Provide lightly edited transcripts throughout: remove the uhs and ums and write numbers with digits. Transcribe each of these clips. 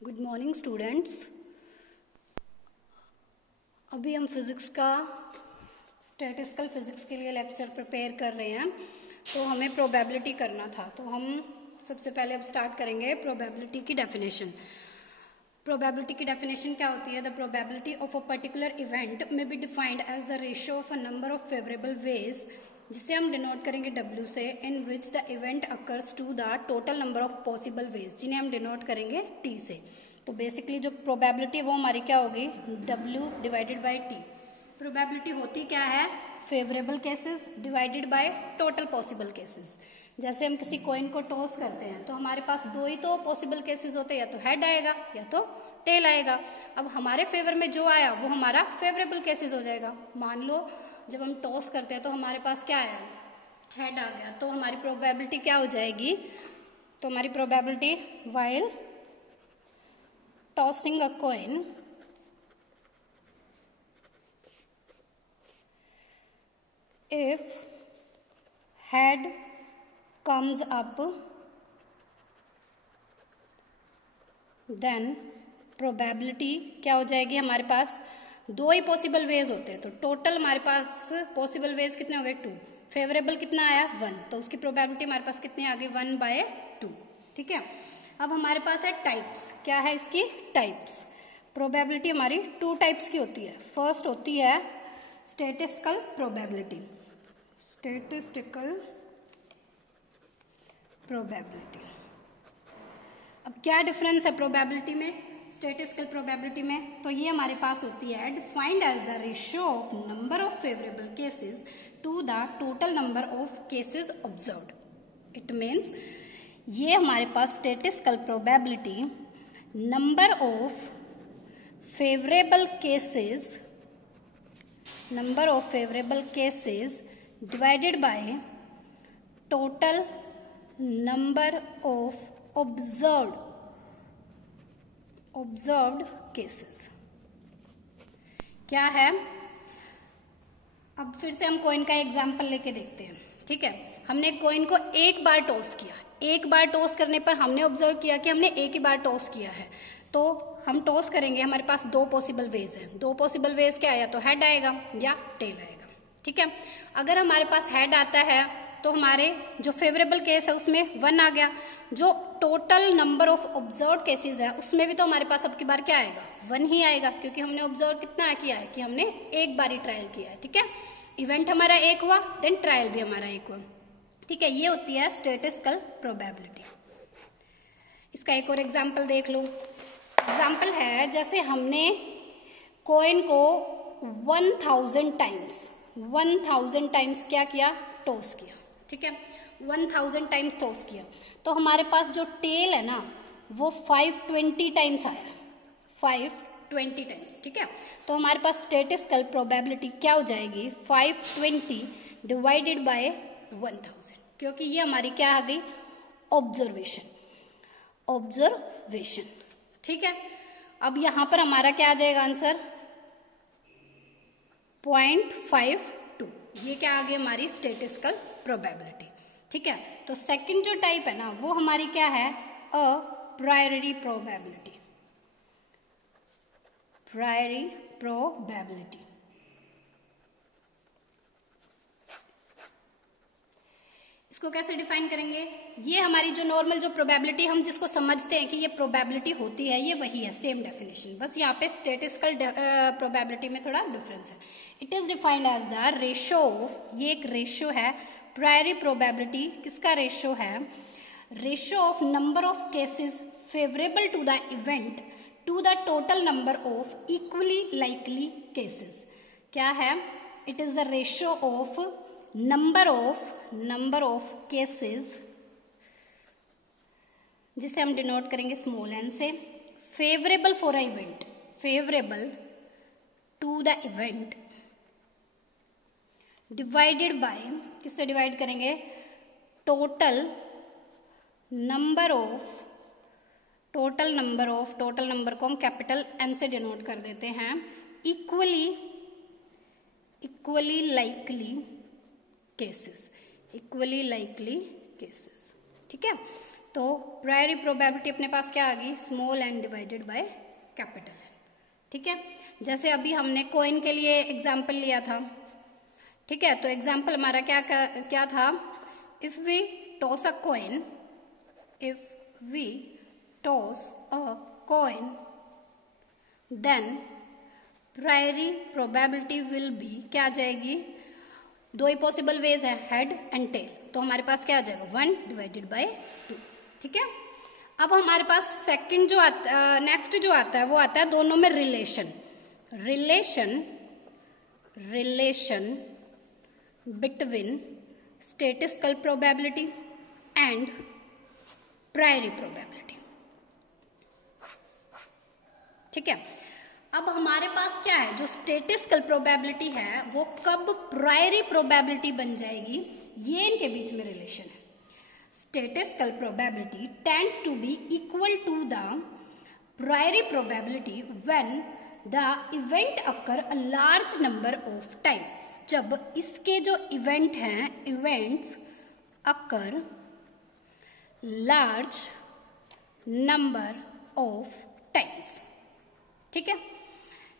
Good morning students. अभी हम physics का स्टैटिस्टिकल फिज़िक्स के लिए लेक्चर प्रिपेयर कर रहे हैं, तो हमें प्रोबेबिलिटी करना था। तो हम सबसे पहले अब स्टार्ट करेंगे प्रोबेबिलिटी की डेफिनेशन। प्रोबेबिलिटी की डेफिनेशन क्या होती है? The probability of a particular event may be defined as the ratio of a number of favourable ways, जिसे हम डिनोट करेंगे W से, in which the event occurs to the total number of possible ways, जिन्हें हम denote करेंगे T से। तो basically जो प्रोबेबिलिटी वो हमारी क्या होगी? W divided by T। Probability होती क्या है? Favourable cases divided by total possible cases. जैसे हम किसी कॉइन को टॉस करते हैं तो हमारे पास दो ही तो पॉसिबल केसेस होते हैं, या तो हेड आएगा या तो टेल आएगा। अब हमारे फेवर में जो आया वो हमारा फेवरेबल केसेस हो जाएगा। मान लो जब हम टॉस करते हैं तो हमारे पास क्या आया? हेड आ गया, तो हमारी प्रोबेबिलिटी क्या हो जाएगी? तो हमारी probability while tossing a coin if head comes up, then probability क्या हो जाएगी? हमारे पास दो ही पॉसिबल वेज होते हैं, तो टोटल हमारे पास पॉसिबल वेज कितने हो गए? 2। फेवरेबल कितना आया? 1, तो उसकी प्रोबेबिलिटी हमारे पास कितनी आ गई? 1/2। ठीक है। अब हमारे पास है टाइप्स। क्या है इसकी? टाइप्स। प्रोबेबिलिटी हमारी 2 टाइप्स की होती है। फर्स्ट होती है स्टैटिस्टिकल प्रोबेबिलिटी। Statistical probability. अब क्या डिफरेंस है प्रोबेबिलिटी में, स्टैटिस्टिकल प्रोबेबिलिटी में? तो ये हमारे पास होती है defined as the ratio of number of favourable cases to the total number of cases observed. It means ये हमारे पास statistical probability number of favourable cases divided by total number of observed cases। क्या है? अब फिर से हम coin का एग्जाम्पल लेके देखते हैं। ठीक है, हमने कॉइन को एक बार टॉस किया। एक बार टॉस करने पर हमने ऑब्जर्व किया कि हमने एक ही बार टॉस किया है, तो हम टॉस करेंगे, हमारे पास दो पॉसिबल वेज है। दो पॉसिबल वेज क्या आया? तो हेड आएगा या टेल आएगा। ठीक है, अगर हमारे पास हेड आता है तो हमारे जो फेवरेबल केस है उसमें 1 आ गया। जो total number of observe cases है उसमें भी तो हमारे पास अब की बार क्या आएगा? 1 ही आएगा, क्योंकि हमने ऑब्जर्व कितना किया है कि हमने एक बार ही ट्रायल किया है। ठीक है, इवेंट हमारा एक हुआ, देन ट्रायल भी हमारा एक हुआ। ठीक है, ये होती है स्टैटिस्टिकल प्रोबेबिलिटी। इसका एक और एग्जाम्पल देख लो। एग्जाम्पल है, जैसे हमने कॉइन को 1000 टाइम्स क्या किया? टॉस किया। ठीक है, 1000 टाइम्स टॉस किया, तो हमारे पास जो टेल है ना वो 520 टाइम्स आया। 520 टाइम्स। ठीक है, तो हमारे पास स्टैटिस्टिकल प्रोबेबिलिटी क्या हो जाएगी? 520 डिवाइडेड बाय 1000, क्योंकि ये हमारी क्या आ गई? ऑब्जर्वेशन। ठीक है, अब यहां पर हमारा क्या आ जाएगा आंसर? 0.52। ये क्या आ गई? हमारी स्टैटिस्टिकल प्रोबेबिलिटी। ठीक है, तो सेकंड जो टाइप है ना वो हमारी क्या है? अ प्रायोरी प्रोबेबिलिटी। इसको कैसे डिफाइन करेंगे? ये हमारी जो नॉर्मल जो प्रोबेबिलिटी हम जिसको समझते हैं कि ये प्रोबेबिलिटी होती है, ये वही है, सेम डेफिनेशन, बस यहाँ पे स्टैटिस्टिकल प्रोबेबिलिटी में थोड़ा डिफरेंस है। It is defined as the ratio of, ये एक रेशियो है, प्रायोरी प्रोबेबिलिटी किसका रेशियो है? Ratio of number of cases favourable to the event to the total number of equally likely cases. क्या है? It is the ratio of number of cases, जिसे हम denote करेंगे स्मॉल n से, favourable for a event, favourable to the event, divided by, किससे divide करेंगे? Total number को हम कैपिटल N से डिनोट कर देते हैं, इक्वली लाइकली केसेस। ठीक है, तो प्रायोरी प्रोबेबिलिटी अपने पास क्या आ गई, small N divided by capital N. ठीक है, जैसे अभी हमने कॉइन के लिए एग्जाम्पल लिया था। ठीक है, तो एग्जाम्पल हमारा क्या था, if we toss a coin, if we toss a coin then priori probability will be, क्या आ जाएगी, दो ही पॉसिबल वेज है, हेड एंड टेल, तो हमारे पास क्या आ जाएगा 1 डिवाइडेड बाय 2। ठीक है, अब हमारे पास सेकंड जो आता, नेक्स्ट जो आता है वो आता है दोनों में relation, relation between statistical probability and प्रायोरी probability. ठीक है, अब हमारे पास क्या है, जो स्टैटिस्टिकल प्रोबेबिलिटी है वो कब प्रायोरी प्रोबेबिलिटी बन जाएगी, ये इनके बीच में रिलेशन है। Statistical probability tends to be equal to the priori probability when the event occur a large number of time, जब इसके जो इवेंट हैं, events occur large number of times. ठीक है,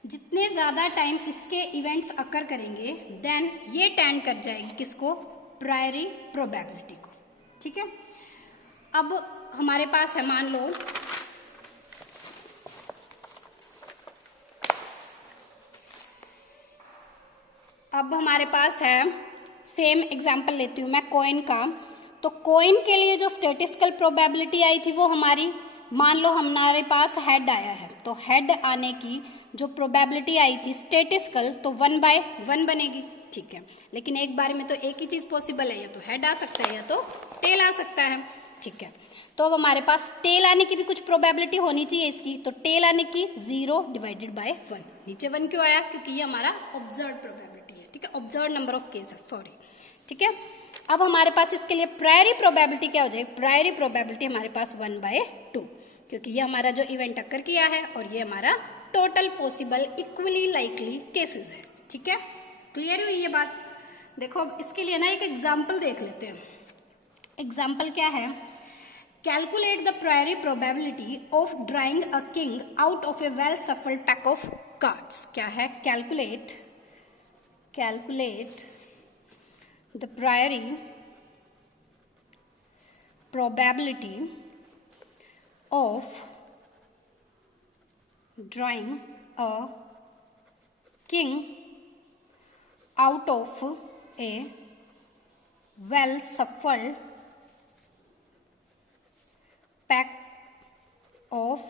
जितने ज्यादा टाइम इसके इवेंट्स अकर करेंगे देन ये टेंड कर जाएगी किसको, प्रायोरी प्रोबेबिलिटी को। ठीक है, अब हमारे पास है, मान लो अब हमारे पास है, सेम एग्जांपल लेती हूं मैं कॉइन का। तो कॉइन के लिए जो स्टैटिस्टिकल प्रोबेबिलिटी आई थी वो हमारी, मान लो हमारे पास हेड आया है, तो हेड आने की जो प्रोबेबिलिटी आई थी स्टैटिस्टिकल, तो 1/1 बनेगी। ठीक है, लेकिन एक बार में तो एक ही चीज पॉसिबल है, या तो हेड आ सकता है या तो टेल आ सकता है। ठीक है, तो अब हमारे पास टेल आने की भी कुछ प्रोबेबिलिटी होनी चाहिए इसकी, तो टेल आने की 0 डिवाइडेड बाय 1। नीचे 1 क्यों आया, क्योंकि ये हमारा ऑब्जर्व प्रोबेबिलिटी है। ठीक है, observe number of cases, sorry. ठीक है, अब हमारे पास इसके लिए प्रायोरी प्रोबेबिलिटी क्या हो जाएगी, प्रायोरी प्रोबेबिलिटी हमारे पास 1/2, क्योंकि ये हमारा जो इवेंट अकर किया है और ये हमारा total possible equally likely cases है। ठीक है, क्लियर हुई ये बात। देखो अब इसके लिए ना एक एग्जाम्पल देख लेते हैं। एग्जाम्पल क्या है, calculate the priori probability of drawing a king out of A well shuffled pack of cards. क्या है, calculate the priori probability of drawing a king out of a well shuffled pack of